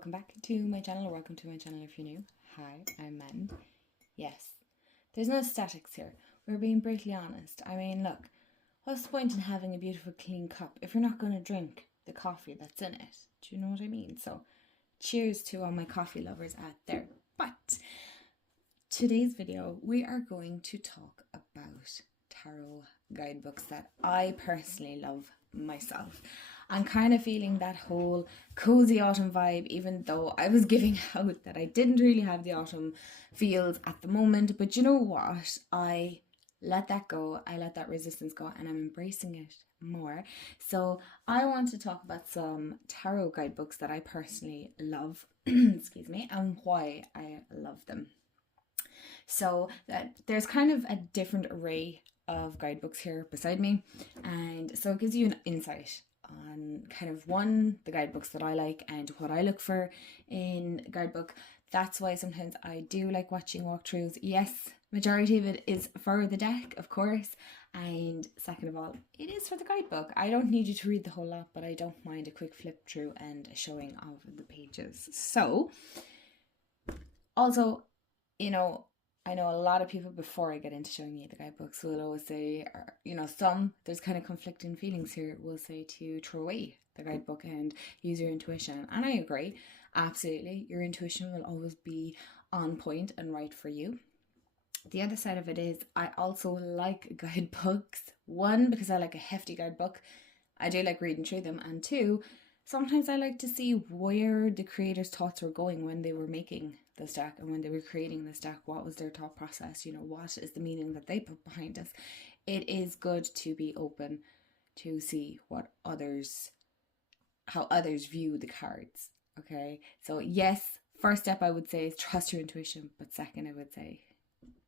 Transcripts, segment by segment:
welcome back to my channel, or welcome to my channel if you're new. Hi, I'm Mend. Yes, there's no statics here. We're being brutally honest. I mean, look, what's the point in having a beautiful clean cup if you're not going to drink the coffee that's in it? Do you know what I mean? So, cheers to all my coffee lovers out there. But today's video, we are going to talk about tarot guidebooks that I personally love myself. I'm kind of feeling that whole cozy autumn vibe, even though I was giving out that I didn't really have the autumn feels at the moment. But you know what? I let that go. I let that resistance go, and I'm embracing it more. So I want to talk about some tarot guidebooks that I personally love, excuse me, and why I love them. So there's kind of a different array of guidebooks here beside me, and so it gives you an insight on kind of the guidebooks that I like and what I look for in a guidebook. That's why sometimes I do like watching walkthroughs. Yes, majority of it is for the deck, of course, and second of all, it is for the guidebook. I don't need you to read the whole lot, but I don't mind a quick flip through and a showing of the pages. So also, I know a lot of people before I get into showing you the guidebooks will always say, there's kind of conflicting feelings here, will say to throw away the guidebook and use your intuition. And I agree, absolutely. Your intuition will always be on point and right for you. The other side of it is I also like guidebooks. One, because I like a hefty guidebook. I do like reading through them. And two, sometimes I like to see where the creators' thoughts were going when they were making this deck and when they were creating this deck. What was their thought process? What is the meaning that they put behind us? It is good to be open to see how others view the cards. Okay, so yes, first step I would say is trust your intuition, but second I would say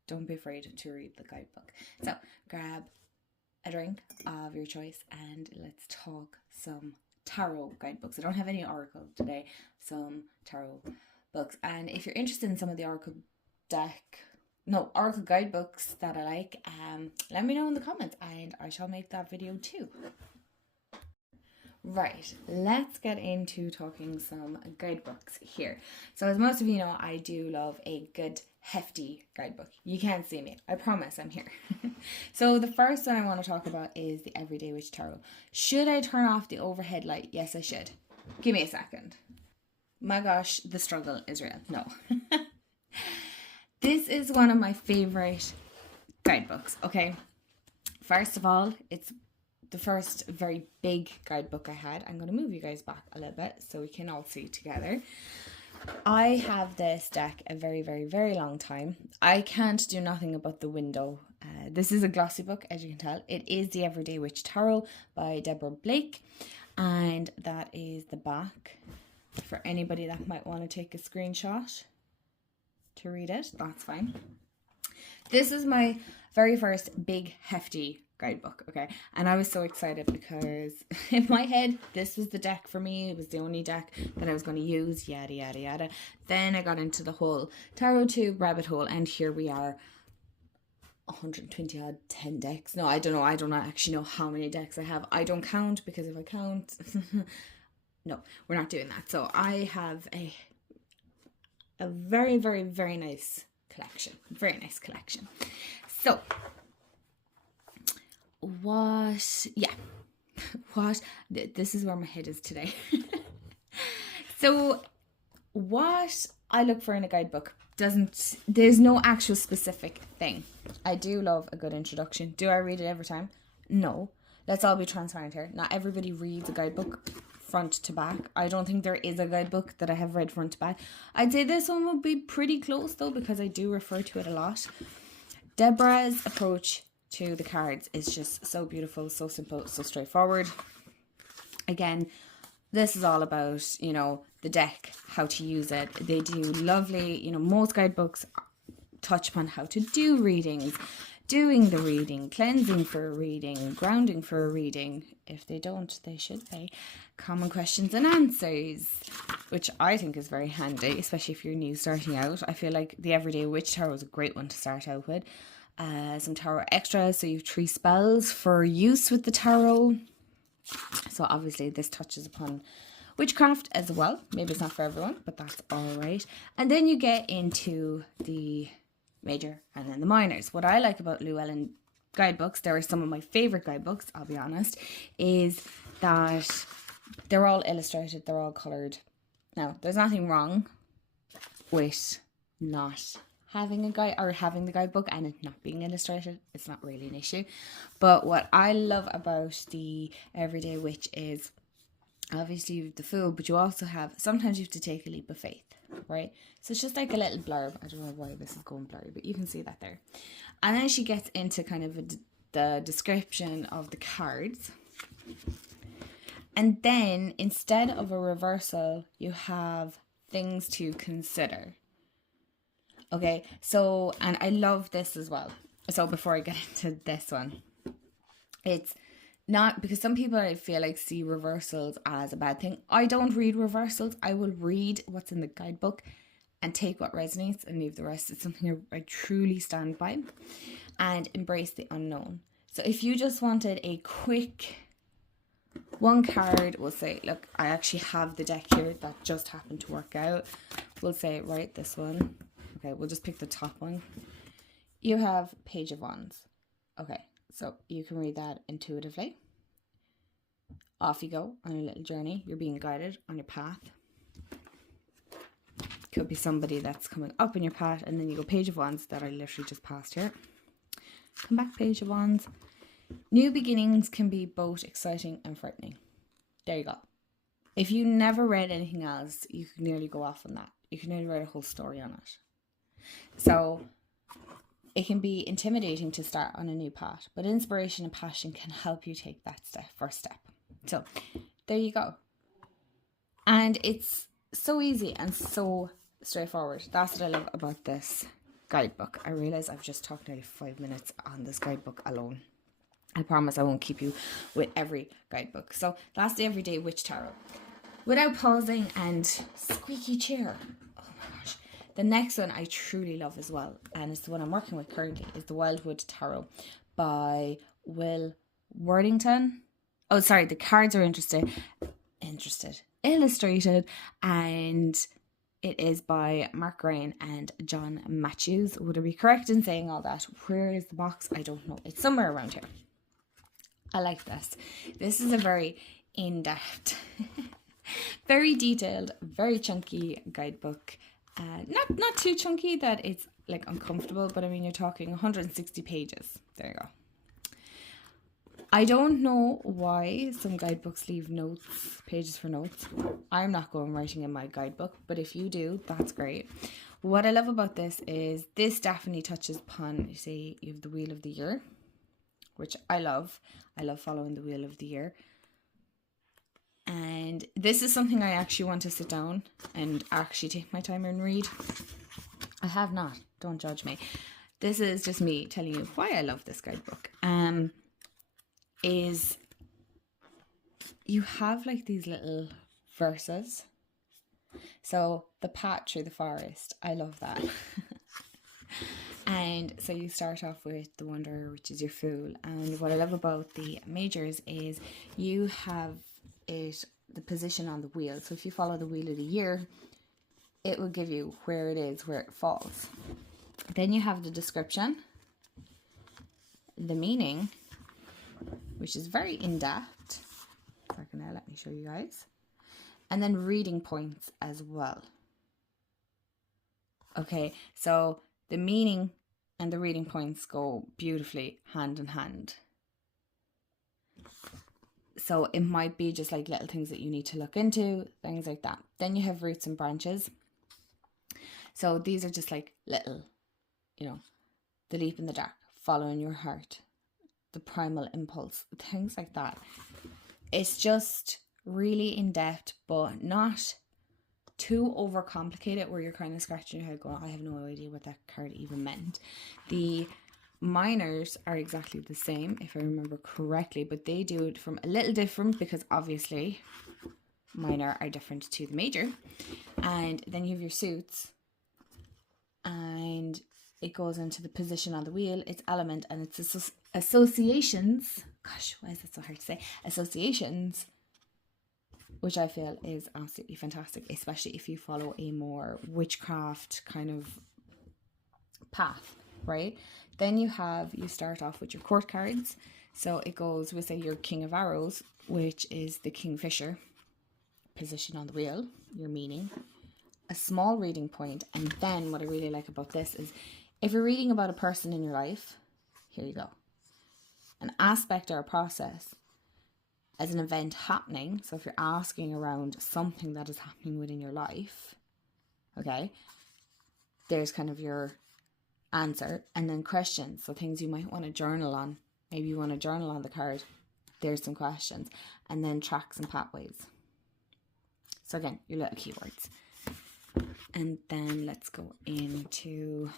don't be afraid to read the guidebook. So grab a drink of your choice and let's talk some tarot guidebooks. I don't have any oracle today, some tarot books. And if you're interested in some of the oracle guidebooks that I like, let me know in the comments and I shall make that video too. Right, let's get into talking some guidebooks here. So as most of you know, I do love a good hefty guidebook. You can't see me, I promise I'm here. So the first one I want to talk about is the Everyday Witch Tarot. Should I turn off the overhead light? Yes, I should. Give me a second. My gosh, the struggle is real. No. This is one of my favorite guidebooks, okay? First of all, it's the first very big guidebook I had. I'm going to move you guys back a little bit so we can all see together. I have this deck a very, very, very long time. I can't do nothing about the window. This is a glossy book, as you can tell. It is the Everyday Witch Tarot by Deborah Blake. And that is the back. For anybody that might want to take a screenshot to read it, that's fine. This is my very first big, hefty guidebook, okay? And I was so excited because in my head, this was the deck for me. It was the only deck that I was going to use, yada, yada, yada. Then I got into the whole tarot tube rabbit hole, and here we are, 120 odd, 10 decks. No, I don't know. I don't actually know how many decks I have. I don't count, because if I count, no, we're not doing that. So I have a very, very, very nice collection. Very nice collection. So this is where my head is today. So what I look for in a guidebook there's no actual specific thing. I do love a good introduction. Do I read it every time? No. Let's all be transparent here. Not everybody reads a guidebook front to back. I don't think there is a guidebook that I have read front to back. I'd say this one would be pretty close though, because I do refer to it a lot. Deborah's approach to the cards is just so beautiful, so simple, so straightforward. Again, this is all about, the deck, how to use it. They do lovely, most guidebooks touch upon how to do readings, doing the reading, cleansing for a reading, grounding for a reading. If they don't, they should say common questions and answers, which I think is very handy, especially if you're new starting out. I feel like the Everyday Witch Tarot is a great one to start out with. Some tarot extras, so you have 3 spells for use with the tarot. So obviously this touches upon witchcraft as well. Maybe it's not for everyone, but that's all right. And then you get into the major and then the minors. What I like about Llewellyn guidebooks, there are some of my favorite guidebooks, I'll be honest, is that they're all illustrated, they're all coloured. Now, there's nothing wrong with not having a guide or having the guidebook and it not being illustrated. It's not really an issue. But what I love about the Everyday Witch is obviously you have the Fool, but you also have, sometimes you have to take a leap of faith, right? So it's just like a little blurb. I don't know why this is going blurry, but you can see that there. And then she gets into kind of the description of the cards. And then instead of a reversal, you have things to consider. Okay, so, and I love this as well. So before I get into this one, it's not, because some people I feel like see reversals as a bad thing. I don't read reversals. I will read what's in the guidebook and take what resonates and leave the rest. It's something I truly stand by, and embrace the unknown. So if you just wanted a quick one card, we'll say, look, I actually have the deck here that just happened to work out. We'll say, right, this one. Okay, we'll just pick the top one. You have Page of Wands. Okay, so you can read that intuitively. Off you go on a little journey. You're being guided on your path. Could be somebody that's coming up in your path, and then you go Page of Wands that I literally just passed here. Come back, Page of Wands. New beginnings can be both exciting and frightening. There you go. If you never read anything else, you could nearly go off on that. You can nearly write a whole story on it. So it can be intimidating to start on a new path, but inspiration and passion can help you take that first step. So there you go. And it's so easy and so straightforward. That's what I love about this guidebook. I realize I've just talked nearly 5 minutes on this guidebook alone. I promise I won't keep you with every guidebook. So that's the Everyday Witch Tarot. Without pausing and squeaky chair. Oh my gosh. The next one I truly love as well, and it's the one I'm working with currently, is the Wildwood Tarot by Will Worthington. Oh, sorry, the cards are illustrated, and it is by Mark Grain and John Matthews. Would I be correct in saying all that? Where is the box? I don't know. It's somewhere around here. I like this. This is a very in-depth, very detailed, very chunky guidebook. Not too chunky that it's like uncomfortable, but I mean, you're talking 160 pages. There you go. I don't know why some guidebooks leave notes, pages for notes. I'm not going writing in my guidebook, but if you do, that's great. What I love about this is this definitely touches upon, you see, you have the Wheel of the Year, which I love. I love following the Wheel of the Year. And this is something I actually want to sit down and actually take my time and read. I have not. Don't judge me. This is just me telling you why I love this guidebook. Is you have like these little verses. So the path through the forest. I love that. And so you start off with the Wanderer, which is your Fool. And what I love about the majors is you have the position on the wheel. So if you follow the Wheel of the Year, it will give you where it is, where it falls. Then you have the description, the meaning, which is very in-depth. Let me show you guys. And then reading points as well. Okay, so the meaning and the reading points go beautifully hand in hand. So it might be just like little things that you need to look into, things like that. Then you have roots and branches. So these are just like little, the leap in the dark, following your heart, the primal impulse, things like that. It's just really in depth, but not too overcomplicated where you're kind of scratching your head going, I have no idea what that card even meant. The minors are exactly the same, if I remember correctly, but they do it from a little different because obviously minor are different to the major. And then you have your suits, and it goes into the position on the wheel, its element, and its associations. Gosh, why is that so hard to say? Associations which I feel is absolutely fantastic, especially if you follow a more witchcraft kind of path, right? Then you start off with your court cards. So it goes with, say, your King of Arrows, which is the Kingfisher position on the wheel, your meaning, a small reading point, and then what I really like about this is if you're reading about a person in your life, here you go. An aspect or a process as an event happening. So if you're asking around something that is happening within your life, okay, there's kind of your answer. And then questions, so things you might want to journal on. Maybe you want to journal on the card. There's some questions. And then tracks and pathways. So again, your little keywords. And then let's go into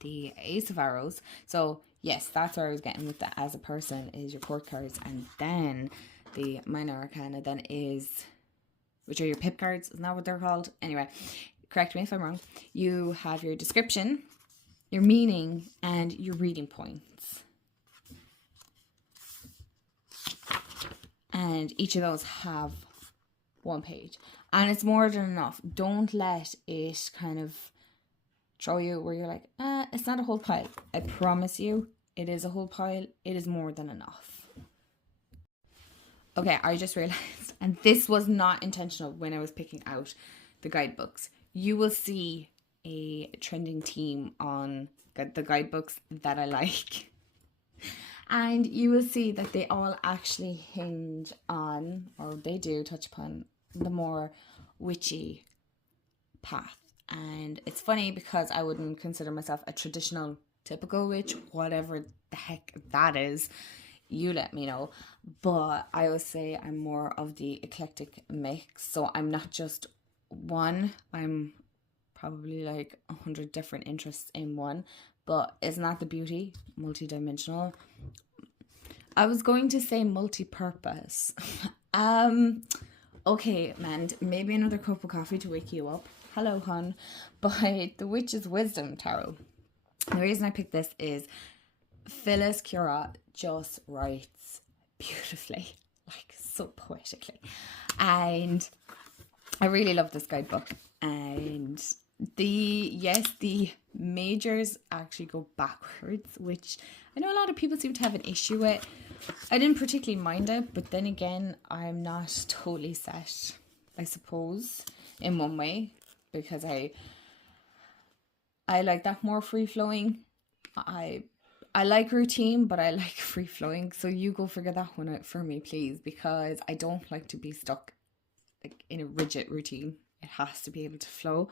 the Ace of Arrows. So yes, that's where I was getting with the as a person is your court cards. And then the Minor Arcana then is, which are your pip cards. Isn't that what they're called? Anyway, correct me if I'm wrong. You have your description, your meaning, and your reading points. And each of those have one page. And it's more than enough. Don't let it kind of throw you where you're like, it's not a whole pile. I promise you, it is a whole pile. It is more than enough. Okay, I just realized, and this was not intentional when I was picking out the guidebooks. You will see a trending theme on the guidebooks that I like. And you will see that they all actually hinge on, or they do touch upon, the more witchy path. And it's funny because I wouldn't consider myself a traditional typical witch, whatever the heck that is, you let me know. But I would say I'm more of the eclectic mix. So I'm not just one, I'm probably like 100 different interests in one. But isn't that the beauty? Multi-dimensional. I was going to say multi-purpose. Okay, man, maybe another cup of coffee to wake you up. Hello, hon. By the Witch's Wisdom Tarot. The reason I picked this is Phyllis Cura just writes beautifully, like so poetically. And I really love this guidebook. And the majors actually go backwards, which I know a lot of people seem to have an issue with. I didn't particularly mind it, but then again, I'm not totally set, I suppose, in one way, because I like that more free-flowing. I like routine, but I like free-flowing, so you go figure that one out for me, please, because I don't like to be stuck like in a rigid routine. It has to be able to flow.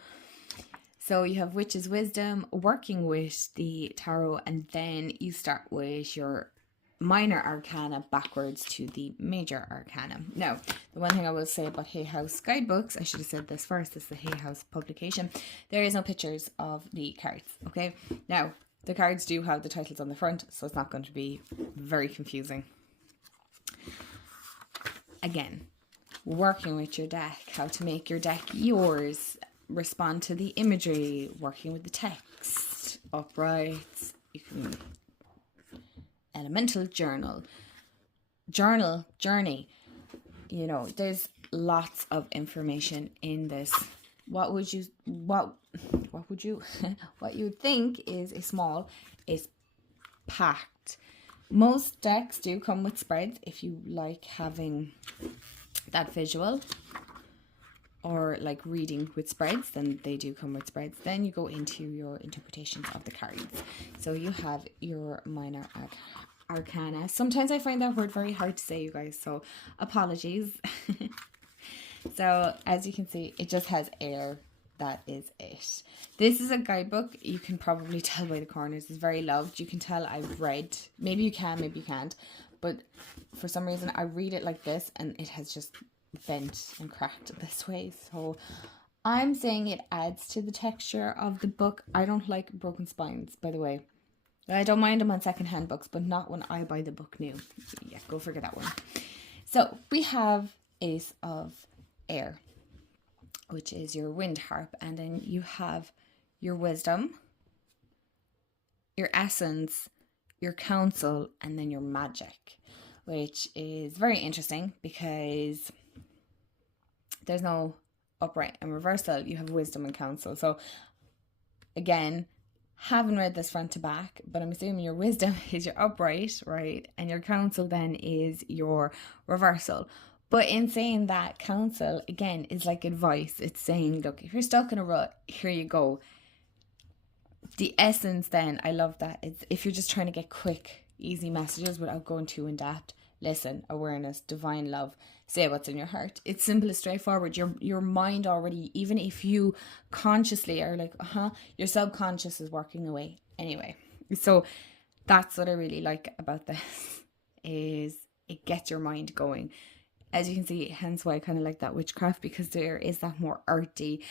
So you have Witch's Wisdom, working with the tarot, and then you start with your Minor Arcana backwards to the Major Arcana. Now, the one thing I will say about Hay House Guidebooks, I should have said this first, this is the Hay House publication, there is no pictures of the cards, okay? Now, the cards do have the titles on the front, so it's not going to be very confusing. Again, working with your deck, how to make your deck yours, respond to the imagery, working with the text, uprights, you can elemental journey, you know, there's lots of information in this. What you would think is a small is packed. Most decks do come with spreads if you like having that visual, or like reading with spreads, then they do come with spreads. Then you go into your interpretations of the cards. So you have your Minor Arcana. Sometimes I find that word very hard to say, you guys, so apologies. So as you can see, it just has air. That is it. This is a guidebook. You can probably tell by the corners. It's very loved. You can tell I've read. Maybe you can, maybe you can't. But for some reason, I read it like this, and it has just bent and cracked this way. So I'm saying it adds to the texture of the book. I don't like broken spines, by the way. I don't mind them on secondhand books, but not when I buy the book new. Yeah, go figure that one. So we have Ace of Air, which is your wind harp, and then you have your wisdom, your essence, your counsel, and then your magic, which is very interesting because There's no upright and reversal. You have wisdom and counsel. So again, haven't read this front to back, but I'm assuming your wisdom is your upright, right? And your counsel then is your reversal. But in saying that, counsel, again, is like advice. It's saying, look, if you're stuck in a rut, here you go. The essence then, I love that. It's if you're just trying to get quick, easy messages without going too in depth, listen, awareness, divine love, say what's in your heart. It's simple and straightforward. Your mind already, even if you consciously are like, your subconscious is working away anyway. So that's what I really like about this, is it gets your mind going. As you can see, hence why I kind of like that witchcraft, because there is that more arty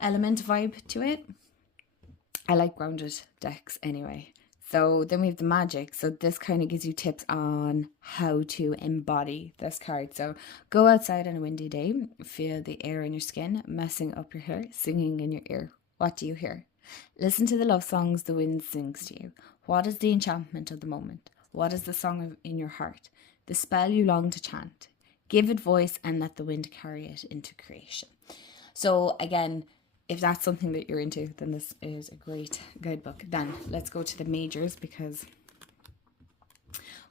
element vibe to it. I like grounded decks anyway. So then we have the magic. So this kind of gives you tips on how to embody this card. So go outside on a windy day, feel the air in your skin, messing up your hair, singing in your ear. What do you hear? Listen to the love songs the wind sings to you. What is the enchantment of the moment? What is the song in your heart? The spell you long to chant. Give it voice and let the wind carry it into creation. So again, if that's something that you're into, then this is a great guidebook. Then let's go to the majors, because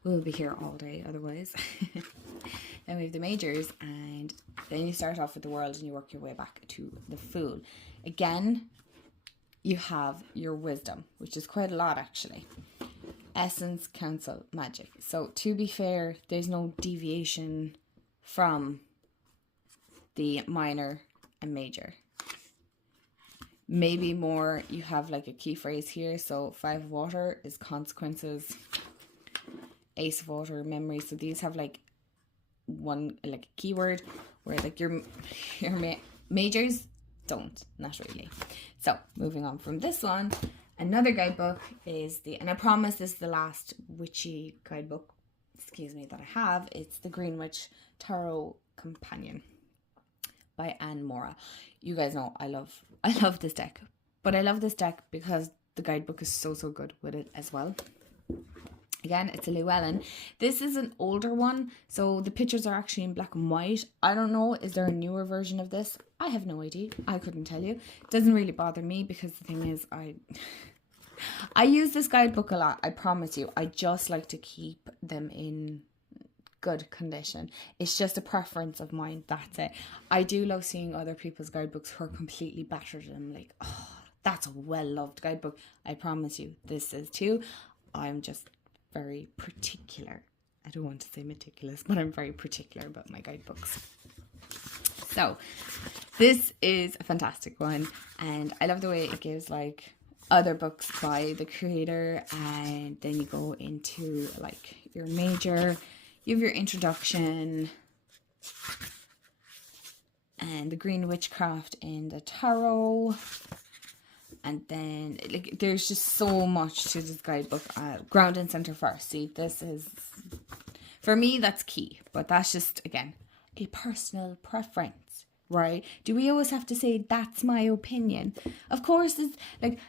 we'll be here all day otherwise. Then we have the majors, and then you start off with the world and you work your way back to the Fool. Again, you have your wisdom, which is quite a lot actually. Essence, counsel, magic. So to be fair, there's no deviation from the minor and major. Maybe more, you have like a key phrase here. So 5 of water is consequences. Ace of water, memory. So these have like one, like a keyword, where like your majors don't, not really. So moving on from this one, another guidebook is and I promise this is the last witchy guidebook, that I have. It's the Green Witch Tarot Companion by Anne Mora. You guys know I love this deck, but I love this deck because the guidebook is so good with it as well. Again, it's a Llewellyn. This is an older one, so the pictures are actually in black and white. I don't know, is there a newer version of this? I have no idea. I couldn't tell you. It doesn't really bother me, because the thing is, I use this guidebook a lot, I promise you. I just like to keep them in good condition. It's just a preference of mine, that's it. I do love seeing other people's guidebooks who are completely battered, and I'm like, oh, that's a well-loved guidebook. I promise you, this is too. I'm just very particular. I don't want to say meticulous, but I'm very particular about my guidebooks. So this is a fantastic one, and I love the way it gives like other books by the creator, and then you go into like your major. You have your introduction and the green witchcraft in the tarot, and then like there's just so much to this guidebook. Ground and center first. See, this is, for me, that's key, but that's just, again, a personal preference, right? Do we always have to say that's my opinion? Of course, it's like,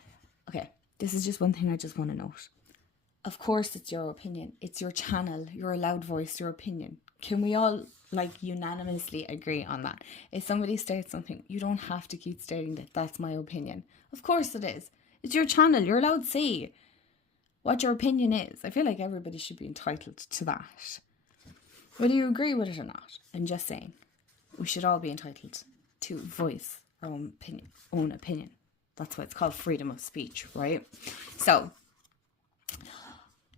okay, this is just one thing I just want to note. Of course it's your opinion. It's your channel. You're allowed voice your opinion. Can we all like unanimously agree on that? If somebody states something, you don't have to keep stating that that's my opinion. Of course it is. It's your channel. You're allowed to say what your opinion is. I feel like everybody should be entitled to that. Whether you agree with it or not. I'm just saying, we should all be entitled to voice our own opinion. That's why it's called freedom of speech, right? So,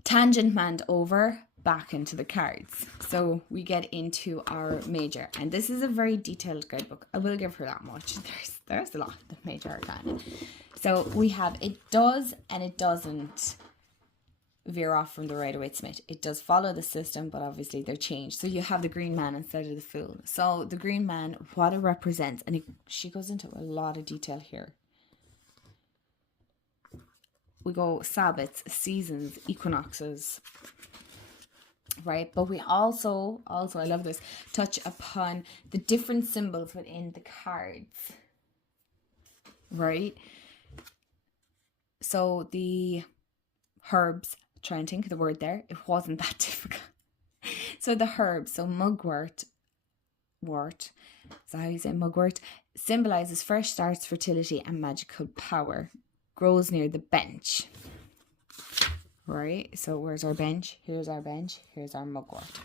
tangent manned over, back into the cards. So we get into our major, and this is a very detailed guidebook. I will give her that much. There's a lot of major arcana. So we have, it does and it doesn't veer off from the Rider-Waite-Smith. It does follow the system, but obviously they're changed. So you have the Green Man instead of the Fool. So the Green Man, what it represents, and she goes into a lot of detail here. We go Sabbats, seasons, equinoxes, right? But we also, I love this, touch upon the different symbols within the cards, right? So the herbs, try and think of the word there, it wasn't that difficult. So the herbs, so mugwort, So how you say mugwort? Symbolizes fresh starts, fertility, and magical power. Grows near the bench. Right, so where's our bench? Here's our bench. Here's our mugwort.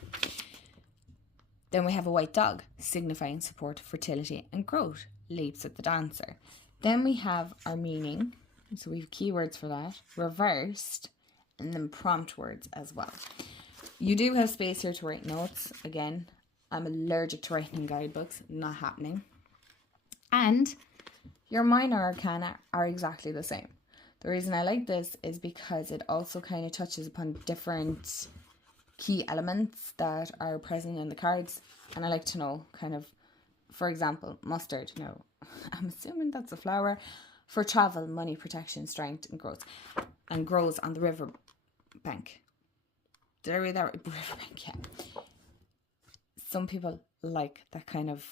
Then we have a white dog, signifying support, fertility, and growth. Leaps at the dancer. Then we have our meaning. So we have keywords for that. Reversed. And then prompt words as well. You do have space here to write notes. Again, I'm allergic to writing in guidebooks. Not happening. And your minor arcana are exactly the same. The reason I like this is because it also kind of touches upon different key elements that are present in the cards. And I like to know kind of, for example, mustard. No, I'm assuming that's a flower. For travel, money, protection, strength, and growth. And grows on the river bank. Did I read that right? River bank, yeah. Some people like that kind of,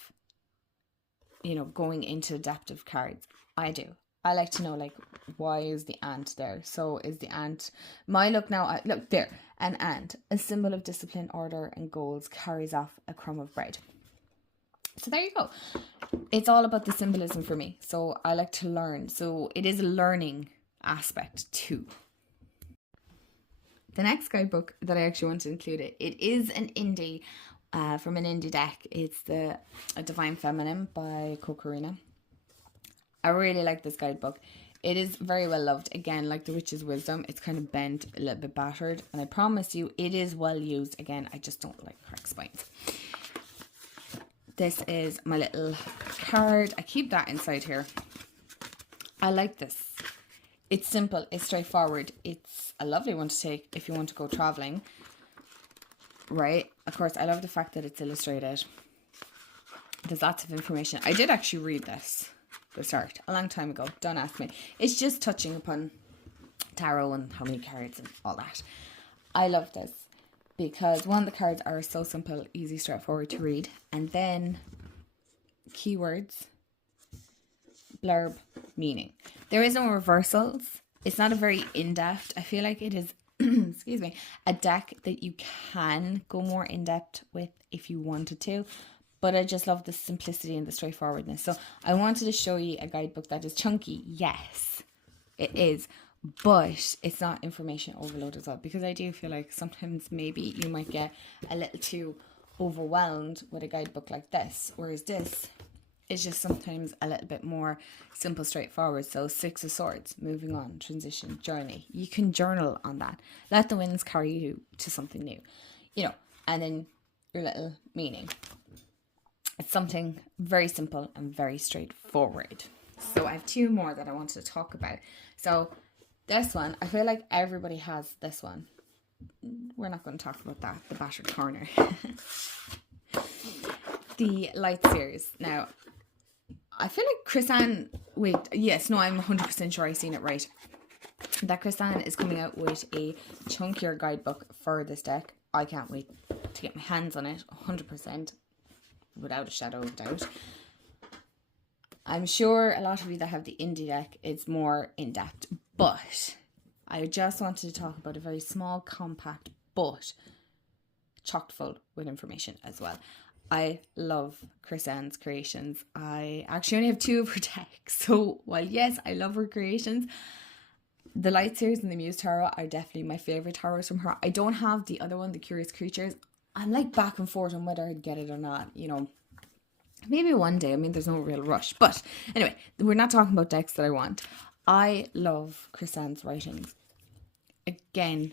going into adaptive cards. I do. I like to know, like, why is the ant there? So is the ant, look there, an ant, a symbol of discipline, order, and goals, carries off a crumb of bread. So there you go. It's all about the symbolism for me. So I like to learn. So it is a learning aspect too. The next guidebook that I actually want to include, it is an indie, from an indie deck. It's the Divine Feminine by Kokorina. I really like this guidebook. It is very well loved. Again, like the Witch's Wisdom, it's kind of bent, a little bit battered. And I promise you, it is well used. Again, I just don't like crack spines. This is my little card. I keep that inside here. I like this. It's simple. It's straightforward. It's a lovely one to take if you want to go traveling. Right? Of course, I love the fact that it's illustrated. There's lots of information. I did actually read this. The start a long time ago. Don't ask me. It's just touching upon tarot and how many cards and all that. I love this because one, the cards are so simple, easy, straightforward to read, and then keywords, blurb, meaning. There is no reversals. It's not a very in-depth. I feel like it is excuse me, a deck that you can go more in-depth with if you wanted to. But I just love the simplicity and the straightforwardness. So I wanted to show you a guidebook that is chunky. Yes, it is. But it's not information overload as well. Because I do feel like sometimes maybe you might get a little too overwhelmed with a guidebook like this. Whereas this is just sometimes a little bit more simple, straightforward. So 6 of Swords, moving on, transition, journey. You can journal on that. Let the winds carry you to something new. And then your little meaning. It's something very simple and very straightforward. So I have 2 more that I wanted to talk about. So this one, I feel like everybody has this one. We're not going to talk about that, the battered corner. The Light Series. Now, I feel like Chris-Anne, I'm 100% sure I've seen it right. That Chris-Anne is coming out with a chunkier guidebook for this deck. I can't wait to get my hands on it, 100%. Without a shadow of doubt. I'm sure a lot of you that have the indie deck, it's more in-depth. But I just wanted to talk about a very small, compact, but chock full with information as well. I love Chris-Anne's creations. I actually only have 2 of her decks. So while yes, I love her creations, the Light Series and the Muse Tarot are definitely my favourite tarots from her. I don't have the other one, the Curious Creatures. I'm like back and forth on whether I'd get it or not, Maybe one day. I mean, there's no real rush. But anyway, we're not talking about decks that I want. I love Chris-Anne's writings. Again,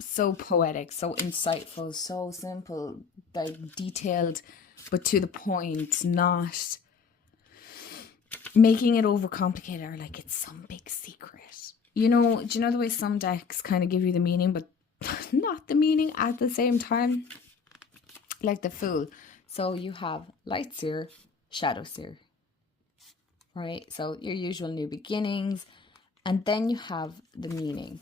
so poetic, so insightful, so simple, like detailed, but to the point, not making it overcomplicated or like it's some big secret. Do you know the way some decks kind of give you the meaning, but not the meaning at the same time? Like the Fool. So you have Light Seer, Shadow Seer. Right? So your usual new beginnings. And then you have the meaning.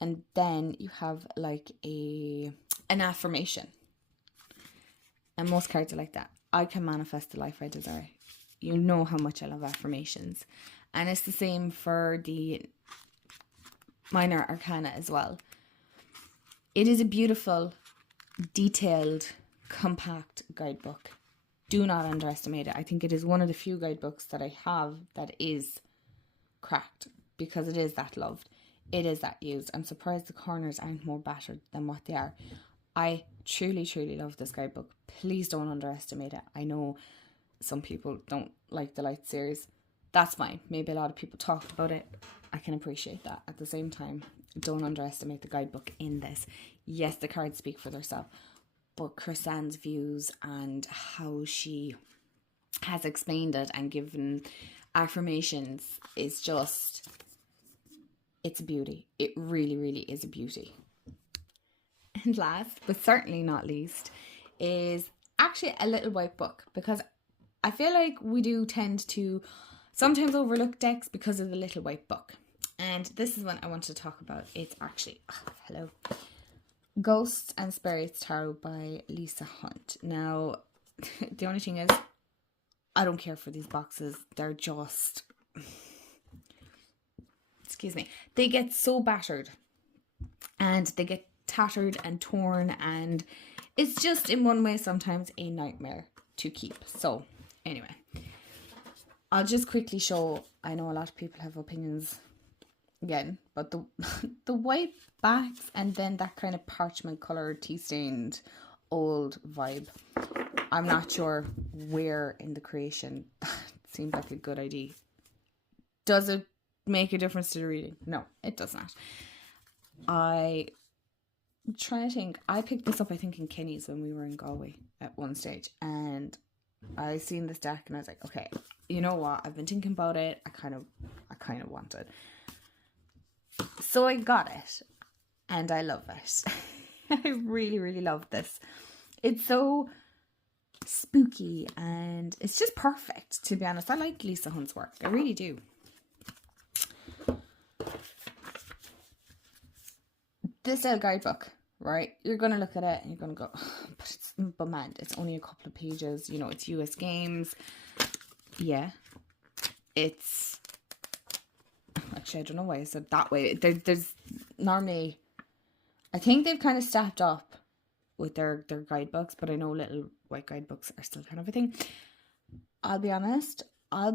And then you have like an affirmation. And most cards are like that. I can manifest the life I desire. You know how much I love affirmations. And it's the same for the minor arcana as well. It is a beautiful, detailed compact guidebook. Do not underestimate it. I think it is one of the few guidebooks that I have that is cracked, because it is that loved. It is that used. I'm surprised the corners aren't more battered than what they are. I truly, truly love this guidebook. Please don't underestimate it. I know some people don't like the Light series. That's fine. Maybe a lot of people talk about it. I can appreciate that. At the same time, don't underestimate the guidebook in this. Yes, the cards speak for themselves, but Chrisanne's views and how she has explained it and given affirmations is just, it's a beauty. It really, really is a beauty. And last, but certainly not least, is actually a little white book, because I feel like we do tend to sometimes overlook decks because of the little white book. And this is one I want to talk about. It's actually, hello, Ghosts and Spirits Tarot by Lisa Hunt. Now, the only thing is, I don't care for these boxes. They're just, excuse me, they get so battered and they get tattered and torn, and it's just in one way sometimes a nightmare to keep. So anyway, I'll just quickly show. I know a lot of people have opinions again, but the white backs and then that kind of parchment color, tea stained old vibe, I'm not sure where in the creation that seemed like a good idea. Does it make a difference to the reading? No, it does not. I'm trying to think. I picked this up, I think, in Kenny's when we were in Galway at one stage, and I seen this deck and I was like, okay, you know what? I've been thinking about it. I kind of want it. So I got it, and I love it. I really, really love this. It's so spooky and it's just perfect, to be honest. I like Lisa Hunt's work. I really do. This little guidebook, right? You're going to look at it and you're going to go, but man, it's only a couple of pages. You know, it's US games. Yeah. It's, actually, I don't know why I said that way. There's normally, I think they've kind of stacked up with their guidebooks, but I know little white guidebooks are still kind of a thing. I'll be honest, I'll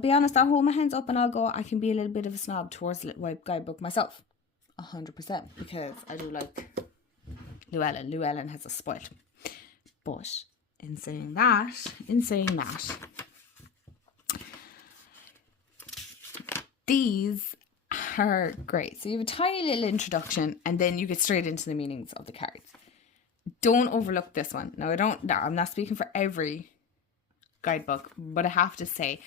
hold my hands up and I'll go, I can be a little bit of a snob towards the little white guidebook myself. 100%, because I do like Llewellyn. Llewellyn has a spoil. But in saying that, these are great. So you have a tiny little introduction and then you get straight into the meanings of the cards. Don't overlook this one. Now, I'm not speaking for every guidebook, but I have to say,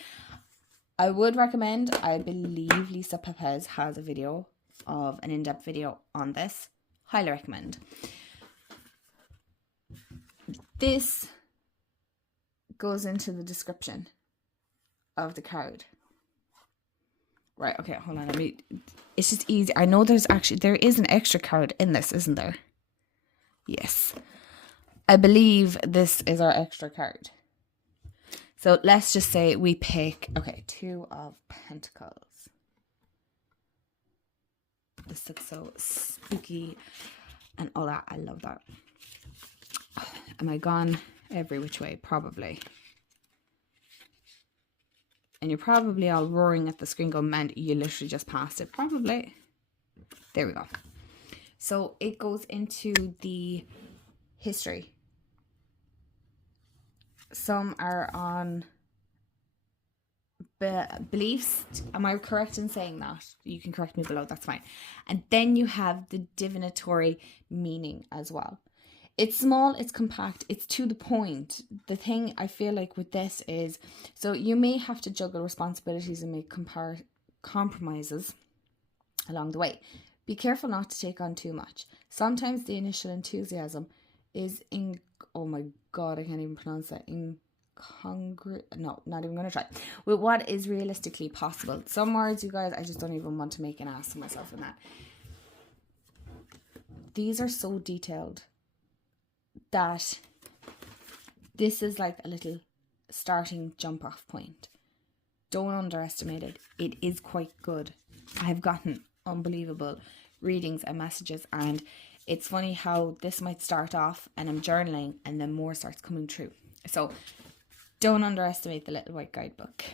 I would recommend, I believe Lisa Pepez has a video of an in-depth video on this. Highly recommend. This goes into the description of the card. Right, okay, hold on. It's just easy. I know there is an extra card in this, isn't there? Yes. I believe this is our extra card. So let's just say we pick, okay, 2 of Pentacles. This looks so spooky and all that. I love that. Am I gone every which way? Probably. And you're probably all roaring at the screen going, man, you literally just passed it. Probably. There we go. So it goes into the history. Some are on beliefs. Am I correct in saying that? You can correct me below, that's fine. And then you have the divinatory meaning as well. It's small, it's compact, it's to the point. The thing I feel like with this is, so you may have to juggle responsibilities and make compromises along the way. Be careful not to take on too much. Sometimes the initial enthusiasm is oh my god, I can't even pronounce that. No, not even going to try. With what is realistically possible. Some words, you guys, I just don't even want to make an ass of myself in that. These are so detailed that this is like a little starting jump off point. Don't underestimate it. It is quite good. I have gotten unbelievable readings and messages, and It's funny how this might start off and I'm journaling and then more starts coming true. So don't underestimate the little white guidebook.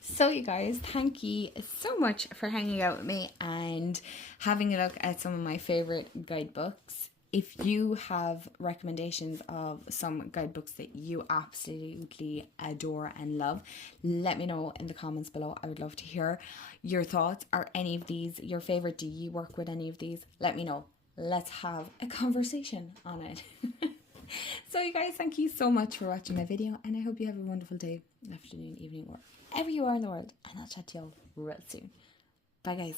So you guys, thank you so much for hanging out with me and having a look at some of my favourite guidebooks. If you have recommendations of some guidebooks that you absolutely adore and love, let me know in the comments below. I would love to hear your thoughts. Are any of these your favourite? Do you work with any of these? Let me know. Let's have a conversation on it. So you guys, thank you so much for watching my video, and I hope you have a wonderful day, afternoon, evening, wherever you are in the world, and I'll chat to you all real soon. Bye guys.